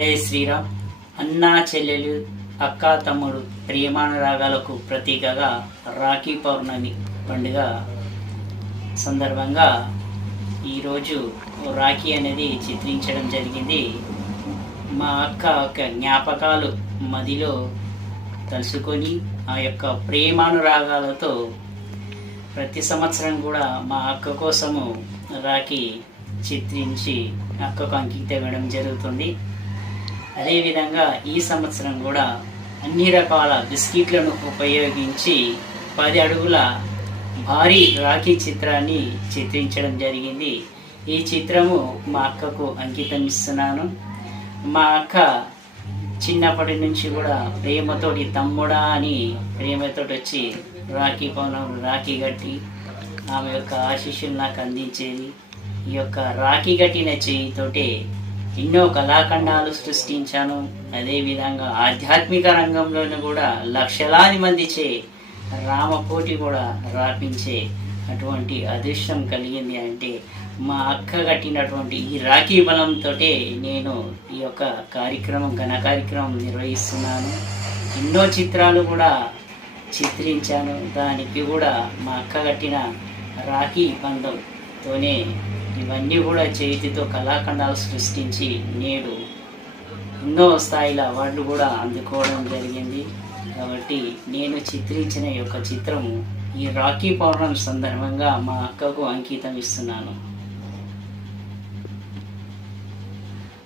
జై శ్రీరామ్. అన్నా చెల్లెలు, అక్క తమ్ముడు ప్రియమానురాగాలకు ప్రతీకగా రాఖీ పౌర్ణమి పండుగ సందర్భంగా ఈరోజు రాఖీ అనేది చిత్రించడం జరిగింది. మా అక్క యొక్క జ్ఞాపకాలు మదిలో తలుసుకొని ఆ యొక్క ప్రేమానురాగాలతో ప్రతి సంవత్సరం కూడా మా అక్క కోసము రాఖీ చిత్రించి అక్కకు అంకితం ఇవ్వడం జరుగుతుంది. అదేవిధంగా ఈ సంవత్సరం కూడా అన్ని రకాల బిస్కెట్లను ఉపయోగించి 10 అడుగుల భారీ రాఖీ చిత్రాన్ని చిత్రించడం జరిగింది. ఈ చిత్రము మా అక్కకు అంకితం ఇస్తున్నాను. మా అక్క చిన్నప్పటి నుంచి కూడా ప్రేమతోటి తమ్ముడా అని ప్రేమతోటి వచ్చి రాఖీ పౌర్ణమి రాఖీ కట్టి ఆమె యొక్క ఆశీస్సులు నాకు అందించేది. ఈ యొక్క రాఖీ కట్టిన చేయితోటే ఎన్నో కళాఖండాలు సృష్టించాను. అదేవిధంగా ఆధ్యాత్మిక రంగంలోనూ కూడా లక్షలాది మందిచే రామకోటి కూడా రాపించే అటువంటి అదృష్టం కలిగింది. అంటే మా అక్క కట్టినటువంటి ఈ రాఖీ బలంతో నేను ఈ యొక్క ఘన కార్యక్రమం నిర్వహిస్తున్నాను. ఎన్నో చిత్రాలు కూడా చిత్రించాను. దానికి కూడా మా అక్క కట్టిన రాఖీ బంధంతోనే ఇవన్నీ కూడా చేతితో కళాఖండాలు సృష్టించి నేడు ఎన్నో స్థాయిల అవార్డులు కూడా అందుకోవడం జరిగింది. కాబట్టి నేను చిత్రించిన ఈ యొక్క చిత్రము ఈ రాఖీ పౌర్ణమి సందర్భంగా మా అక్కకు అంకితం ఇస్తున్నాను.